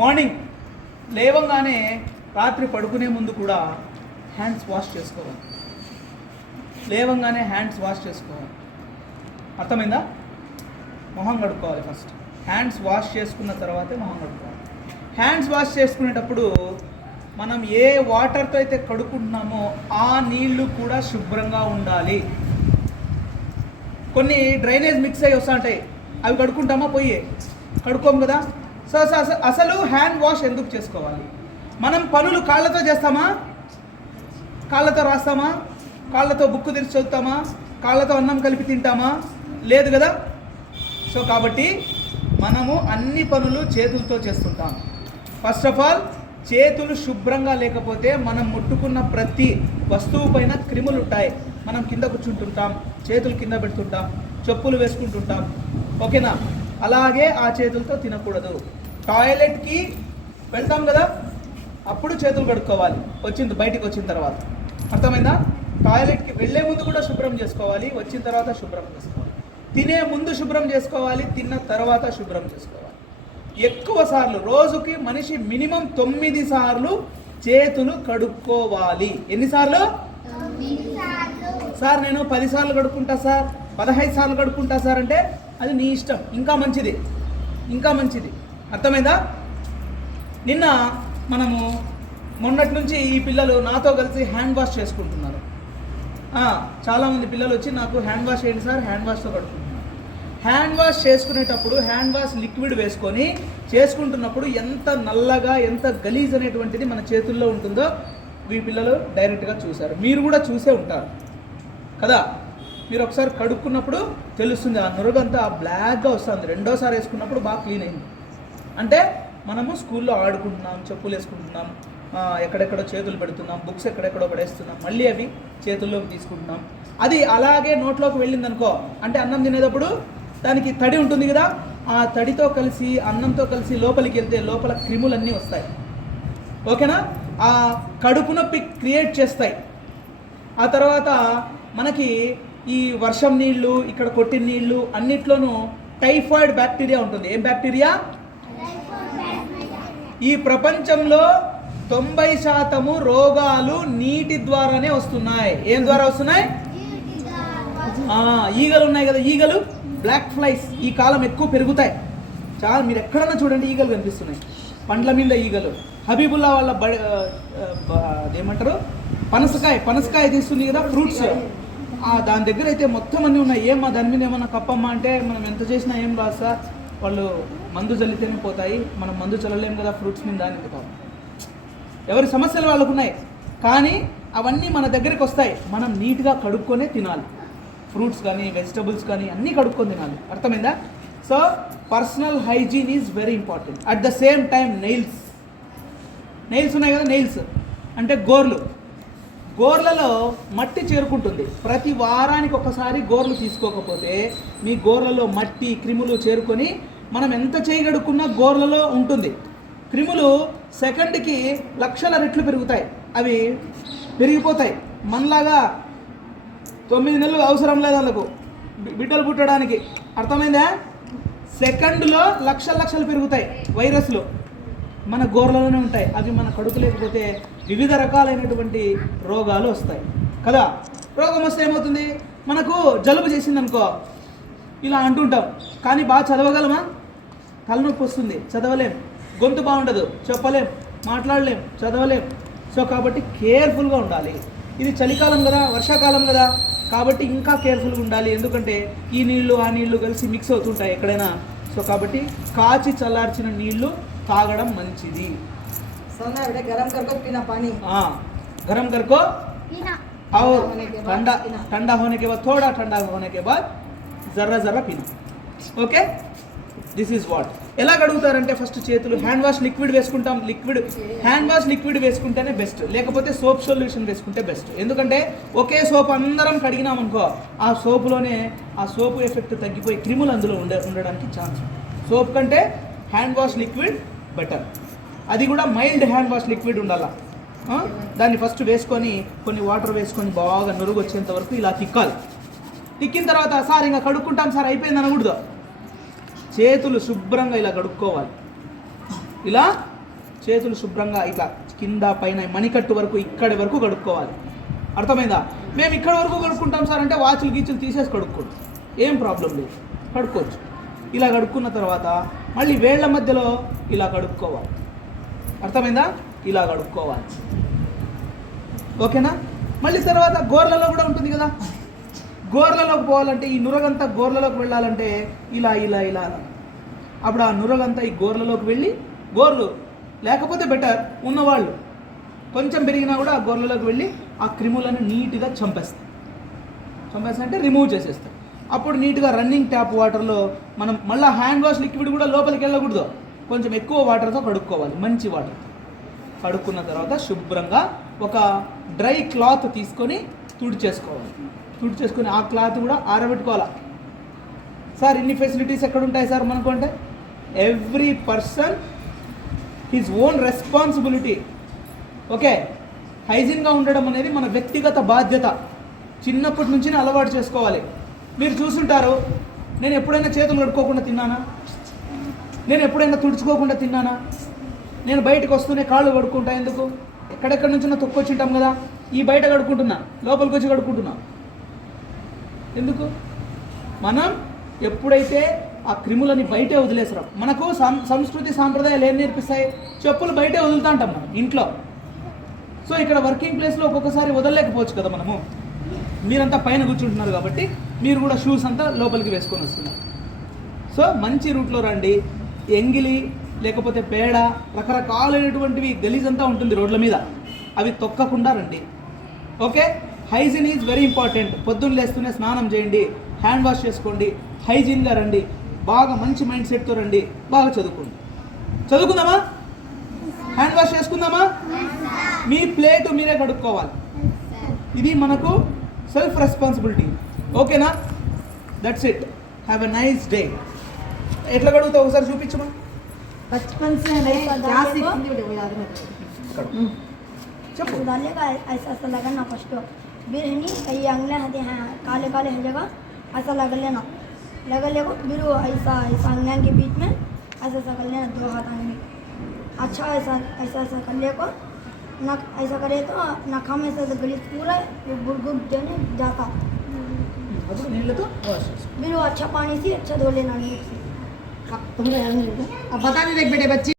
Morning లేవంగానే రాత్రి పడుకునే ముందు కూడా హ్యాండ్స్ వాష్ చేసుకోవాలి. లేవంగానే హ్యాండ్స్ వాష్ చేసుకోవాలి. అర్థమైందా? మొహం కడుక్కోవాలి. ఫస్ట్ హ్యాండ్స్ వాష్ చేసుకున్న తర్వాతే మొహం కడుక్కోవాలి. హ్యాండ్స్ వాష్ చేసుకునేటప్పుడు మనం ఏ వాటర్తో అయితే కడుక్కుంటున్నామో ఆ నీళ్లు కూడా శుభ్రంగా ఉండాలి. కొన్ని డ్రైనేజ్ మిక్స్ అయ్యి వస్తూ ఉంటాయి, అవి కడుక్కుంటామా? పోయి కడుక్కోము కదా. సో అసలు హ్యాండ్ వాష్ ఎందుకు చేసుకోవాలి? మనం పనులు కాళ్ళతో చేస్తామా? కాళ్ళతో రాస్తామా? కాళ్ళతో బుక్ తెరిచి చదువుతామా? కాళ్ళతో అన్నం కలిపి తింటామా? లేదు కదా. సో కాబట్టి మనము అన్ని పనులు చేతులతో చేస్తుంటాం. ఫస్ట్ ఆఫ్ ఆల్ చేతులు శుభ్రంగా లేకపోతే మనం ముట్టుకున్న ప్రతి వస్తువు పైన క్రిములు ఉంటాయి. మనం కింద కూర్చుంటుంటాం, చేతులు కింద పెడుతుంటాం, చెప్పులు వేసుకుంటుంటాం. ఓకేనా? అలాగే ఆ చేతులతో తినకూడదు. టాయిలెట్కి వెళ్తాం కదా, అప్పుడు చేతులు కడుక్కోవాలి బయటికి వచ్చిన తర్వాత. అర్థమైందా? టాయిలెట్కి వెళ్ళే ముందు కూడా శుభ్రం చేసుకోవాలి, వచ్చిన తర్వాత శుభ్రం చేసుకోవాలి. తినే ముందు శుభ్రం చేసుకోవాలి, తిన్న తర్వాత శుభ్రం చేసుకోవాలి. ఎక్కువ సార్లు, రోజుకి మనిషి మినిమం 9 సార్లు చేతులు కడుక్కోవాలి. ఎన్నిసార్లు? సార్ నేను 10 సార్లు కడుక్కుంటా సార్, 15 సార్లు కడుక్కుంటా సార్ అంటే అది నీ ఇష్టం. ఇంకా మంచిది, ఇంకా మంచిది. అర్థమైందా? నిన్న మనము మొన్నటి నుంచి ఈ పిల్లలు నాతో కలిసి హ్యాండ్ వాష్ చేసుకుంటున్నారు. చాలామంది పిల్లలు వచ్చి నాకు హ్యాండ్ వాష్ చేయండి సార్, హ్యాండ్ వాష్తో కడుక్కుంటున్నారు. హ్యాండ్ వాష్ చేసుకునేటప్పుడు హ్యాండ్ వాష్ లిక్విడ్ వేసుకొని చేసుకుంటున్నప్పుడు ఎంత నల్లగా, ఎంత గలీజ్ అనేటువంటిది మన చేతుల్లో ఉంటుందో ఈ పిల్లలు డైరెక్ట్గా చూశారు. మీరు కూడా చూసే ఉంటారు కదా. మీరు ఒకసారి కడుక్కున్నప్పుడు తెలుస్తుంది, ఆ నురుగంతా బ్లాక్గా వస్తుంది. రెండోసారి వేసుకున్నప్పుడు బాగా క్లీన్ అయింది. అంటే మనము స్కూల్లో ఆడుకుంటున్నాం, చెప్పులు వేసుకుంటున్నాం, ఎక్కడెక్కడో చేతులు పెడుతున్నాం, బుక్స్ ఎక్కడెక్కడో పడేస్తున్నాం, మళ్ళీ అవి చేతుల్లోకి తీసుకుంటున్నాం. అది అలాగే నోట్లోకి వెళ్ళింది అనుకో, అంటే అన్నం తినేటప్పుడు దానికి తడి ఉంటుంది కదా, ఆ తడితో కలిసి అన్నంతో కలిసి లోపలికి వెళ్తే లోపల క్రిములన్నీ వస్తాయి. ఓకేనా? ఆ కడుపు నొప్పి క్రియేట్ చేస్తాయి. ఆ తర్వాత మనకి ఈ వర్షం నీళ్లు, ఇక్కడ కొట్టిన నీళ్లు అన్నిట్లోనూ టైఫాయిడ్ బ్యాక్టీరియా ఉంటుంది. ఏం బ్యాక్టీరియా? ఈ ప్రపంచంలో 90% రోగాలు నీటి ద్వారానే వస్తున్నాయి. ఏం ద్వారా వస్తున్నాయి? ఈగలు ఉన్నాయి కదా, ఈగలు, బ్లాక్ ఫ్లైస్ ఈ కాలం ఎక్కువ పెరుగుతాయి. చాలా, మీరు ఎక్కడన్నా చూడండి ఈగలు కనిపిస్తున్నాయి. పండ్ల మీద ఈగలు. హబీబుల్లా వాళ్ళ ఏమంటారు, పనసకాయ తీస్తుంది కదా, ఫ్రూట్స్, దాని దగ్గర అయితే మొత్తం అన్నీ ఉన్నాయి. ఏమా దాని మీద ఏమన్నా కప్పమ్మా అంటే మనం ఎంత చేసినా ఏం రాదు సార్, వాళ్ళు మందు చల్లితేనే పోతాయి, మనం మందు చల్లలేము కదా ఫ్రూట్స్ మీద అని చెప్తాం. ఎవరి సమస్యలు వాళ్ళకు ఉన్నాయి, కానీ అవన్నీ మన దగ్గరికి వస్తాయి. మనం నీట్గా కడుక్కొనే తినాలి. ఫ్రూట్స్ కానీ వెజిటబుల్స్ కానీ అన్నీ కడుక్కొని తినాలి. అర్థమైందా? So personal hygiene is very important. At the same time nails ఉన్నాయి కదా, నెయిల్స్ అంటే గోర్లలో మట్టి చేరుకుంటుంది. ప్రతి వారానికి ఒకసారి గోర్లు తీసుకోకపోతే మీ గోర్లలో మట్టి, క్రిములు చేరుకొని మనం ఎంత చేయగడుక్కున్నా గోర్లలో ఉంటుంది. క్రిములు సెకండ్కి లక్షల రెట్లు పెరుగుతాయి. అవి పెరిగిపోతాయి. మనలాగా 9 నెలలు అవసరం లేదు వాళ్ళకు బిడ్డలు పుట్టడానికి. అర్థమైందా? సెకండ్లో లక్షలు పెరుగుతాయి వైరస్లు. మన గోర్లలోనే ఉంటాయి. అవి మన కడుపు లేకపోతే వివిధ రకాలైనటువంటి రోగాలు వస్తాయి కదా. రోగం వస్తే ఏమవుతుంది? మనకు జలుబు చేసిందనుకో ఇలా అంటుంటాం, కానీ బాగా చదవగలమా? తలనొప్పి వస్తుంది, చదవలేం. గొంతు బాగుండదు, చెప్పలేం, మాట్లాడలేం, చదవలేం. సో కాబట్టి కేర్ఫుల్గా ఉండాలి. ఇది చలికాలం కదా, వర్షాకాలం కదా, కాబట్టి ఇంకా కేర్ఫుల్గా ఉండాలి. ఎందుకంటే ఈ నీళ్లు ఆ నీళ్లు కలిసి మిక్స్ అవుతుంటాయి ఎక్కడైనా. సో కాబట్టి కాచి చల్లార్చిన నీళ్లు తాగడం మంచిది. गरम करको और ठंडा होने के बाद, थोड़ा ठंडा होने के बाद जर्रा पीना. Okay, this is what. ఎలా కడుగుతారంటే ఫస్ట్ చేతులు హ్యాండ్ వాష్ లిక్విడ్ వేసుకుంటాం. హ్యాండ్ వాష్ లిక్విడ్ వేసుకుంటేనే బెస్ట్, లేకపోతే సోప్ సొల్యూషన్ వేసుకుంటే బెస్ట్. ఎందుకంటే ఒకే సోప్ అందరం కడిగినామనుకో ఆ సోపులోనే ఆ సోపు ఎఫెక్ట్ తగ్గిపోయి క్రిములు అందులో ఉండడానికి ఛాన్స్. సోప్ కంటే హ్యాండ్ వాష్ లిక్విడ్ బెటర్. అది కూడా మైల్డ్ హ్యాండ్ వాష్ లిక్విడ్ ఉండాలి. దాన్ని ఫస్ట్ వేసుకొని కొన్ని వాటర్ వేసుకొని బాగా నురుగు వచ్చేంత వరకు ఇలా తిక్కాలి. తిక్కిన తర్వాత సార్ ఇంకా కడుక్కుంటాం సార్ అయిపోయింది అనకూడదు. చేతులు శుభ్రంగా ఇలా కడుక్కోవాలి. ఇలా చేతులు శుభ్రంగా ఇట్లా కింద పైన మణికట్టు వరకు ఇక్కడి వరకు కడుక్కోవాలి. అర్థమైందా? మేము ఇక్కడ వరకు కడుక్కుంటాం సార్ అంటే వాచులు గీచులు తీసేసి కడుక్కోండి, ఏం ప్రాబ్లం లేదు, కడుక్కోవచ్చు. ఇలా కడుక్కున్న తర్వాత మళ్ళీ వేళ్ల మధ్యలో ఇలా కడుక్కోవాలి. అర్థమైందా? ఇలా కడుక్కోవాలి. ఓకేనా? మళ్ళీ తర్వాత గోర్లలో కూడా ఉంటుంది కదా, గోర్లలోకి పోవాలంటే ఈ నురగంతా గోర్లలోకి వెళ్ళాలంటే ఇలా ఇలా ఇలా అలా. అప్పుడు ఆ నురగంతా ఈ గోర్లలోకి వెళ్ళి, గోర్లు లేకపోతే బెటర్, ఉన్నవాళ్ళు కొంచెం పెరిగినా కూడా ఆ గోర్లలోకి వెళ్ళి ఆ క్రిములను నీట్గా చంపేస్తాయి అంటే రిమూవ్ చేసేస్తాయి. అప్పుడు నీట్గా రన్నింగ్ ట్యాప్ వాటర్లో మనం మళ్ళీ హ్యాండ్ వాష్ లిక్విడ్ కూడా లోపలికి వెళ్ళకూడదు, కొంచెం ఎక్కువ వాటర్తో కడుక్కోవాలి, మంచి వాటర్. కడుక్కున్న తర్వాత శుభ్రంగా ఒక డ్రై క్లాత్ తీసుకొని తుడిచేసుకోవాలి. తుడిచేసుకొని ఆ క్లాత్ కూడా ఆరబెట్టుకోవాలి. సార్ ఇన్ని ఫెసిలిటీస్ ఎక్కడ ఉంటాయి సార్ మనకు అంటే, every person his own responsibility. Okay, హైజీన్గా ఉండడం అనేది మన వ్యక్తిగత బాధ్యత, చిన్నప్పటి నుంచి అలవాటు చేసుకోవాలి. మీరు చూసుంటారు, నేను ఎప్పుడైనా చేతులు కడుక్కోకుండా తిన్నానా? నేను ఎప్పుడైనా తుడుచుకోకుండా తిన్నానా? నేను బయటకు వస్తూనే కాళ్ళు కడుక్కుంటా. ఎందుకు? ఎక్కడెక్కడి నుంచి తొక్కొచ్చింటాం కదా, ఈ బయట కడుక్కుంటున్నా, లోపలికి వచ్చి కడుక్కుంటున్నా. ఎందుకు? మనం ఎప్పుడైతే ఆ క్రిములని బయటే వదిలేసాం, మనకు సంస్కృతి సాంప్రదాయాలు ఏం నేర్పిస్తాయి? చెప్పులు బయటే వదులుతా ఉంటాం మనం ఇంట్లో. సో ఇక్కడ వర్కింగ్ ప్లేస్లో ఒక్కొక్కసారి వదలలేకపోవచ్చు కదా మనము. మీరంతా పైన కూర్చుంటున్నారు కాబట్టి మీరు కూడా షూస్ అంతా లోపలికి వేసుకొని వస్తున్నారు. సో మంచి రూట్లో రండి. ఎంగిలి లేకపోతే పేడ రకరకాలైనటువంటివి గలీజ్ అంతా ఉంటుంది రోడ్ల మీద, అవి తొక్కకుండా రండి. Okay, hygiene is very important. పొద్దున్న లేస్తూనే స్నానం చేయండి, హ్యాండ్ వాష్ చేసుకోండి, హైజీన్గా రండి, బాగా మంచి మైండ్ సెట్తో రండి, బాగా చదువుకోండి. చదువుకుందామా? హ్యాండ్ వాష్ చేసుకుందామా? మీ ప్లేట్ మీరే కడుక్కోవాలి. ఇది మనకు సెల్ఫ్ రెస్పాన్సిబిలిటీ. ఓకేనా? That's it. Have a nice day. ఎట్లా కడుగుతావు ఒకసారి చూపించమా? बचपन से हमें क्या सीखती वीडियो याद है చెప్పు. डालेगा ऐसा ऐसा लगाना फर्स्ट फिर है नहीं ये अंगले हते हैं काले काले है जगह ऐसा लगा लेना फिर वो ऐसा ऐसा अंगले के बीच में ऐसा ऐसा कर लेना, 2 हाथ अंगली अच्छा ऐसा ऐसा ऐसा कर ले को ना, ऐसा करे तो नखा में से गलीच पूरा गुड़ देने जाता, అప్పుడు నీళ్ళతో వాష్ చేసుకో. फिर वो अच्छा पानी से अच्छा धो लेना नीट से। तुम्हें याद नहीं रहता। अब बता नहीं देख बेटे बच्ची